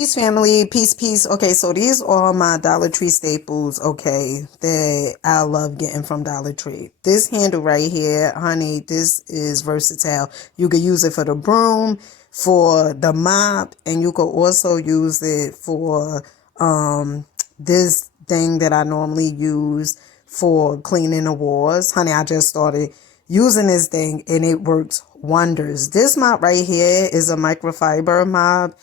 Peace family, peace, peace. Okay, so these are my Dollar Tree staples, okay, that I love getting from Dollar Tree. This handle right here, honey, this is versatile. You could use it for the broom, for the mop, and you could also use it for this thing that I normally use for cleaning the walls. Honey, I just started using this thing and it works wonders. This mop right here is a microfiber mop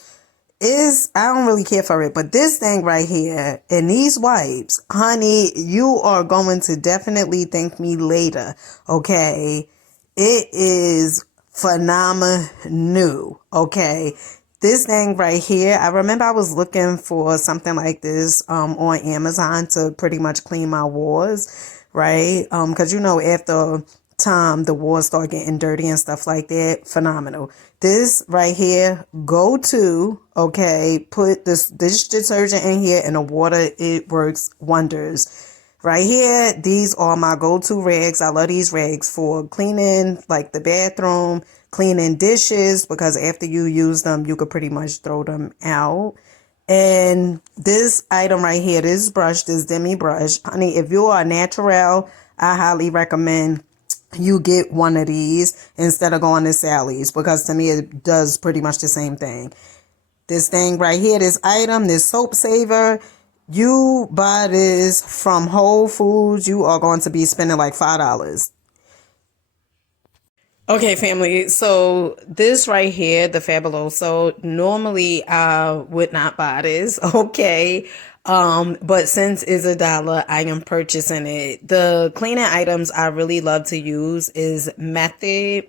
is I don't really care for it, but this thing right here and these wipes, honey, you are going to definitely thank me later. Okay, it is phenomenal. Okay, this thing right here, I remember I was looking for something like this on Amazon to pretty much clean my walls, right? Because after time the walls start getting dirty and stuff like that. Phenomenal. This right here, go to, okay, put this dish detergent in here and the water, it works wonders. Right here, these are my go-to rags. I love these rags for cleaning like the bathroom, cleaning dishes, because after you use them, you could pretty much throw them out. And this item right here, this brush, this demi brush, honey, if you are natural, I highly recommend you get one of these instead of going to Sally's, because to me it does pretty much the same thing. This thing right here, this item, this soap saver, you buy this from Whole Foods, you are going to be spending like $5. Okay, family. So this right here, the Fabuloso, normally I would not buy this. Okay. But since it's $1, I am purchasing it. The cleaning items I really love to use is Method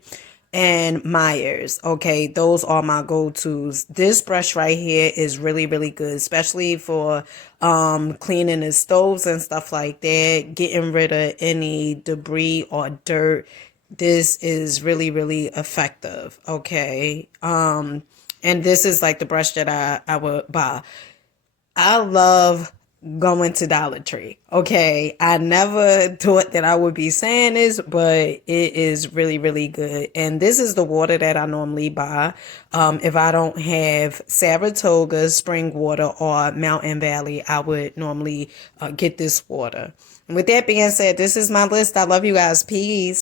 and Myers. Okay, those are my go-tos. This brush right here is really, really good, especially for cleaning the stoves and stuff like that, getting rid of any debris or dirt. This is really, really effective. Okay. And this is like the brush that I would buy. I love going to Dollar Tree. Okay. I never thought that I would be saying this, but it is really, really good. And this is the water that I normally buy. If I don't have Saratoga spring water or Mountain Valley, I would normally get this water. And with that being said, this is my list. I love you guys. Peace.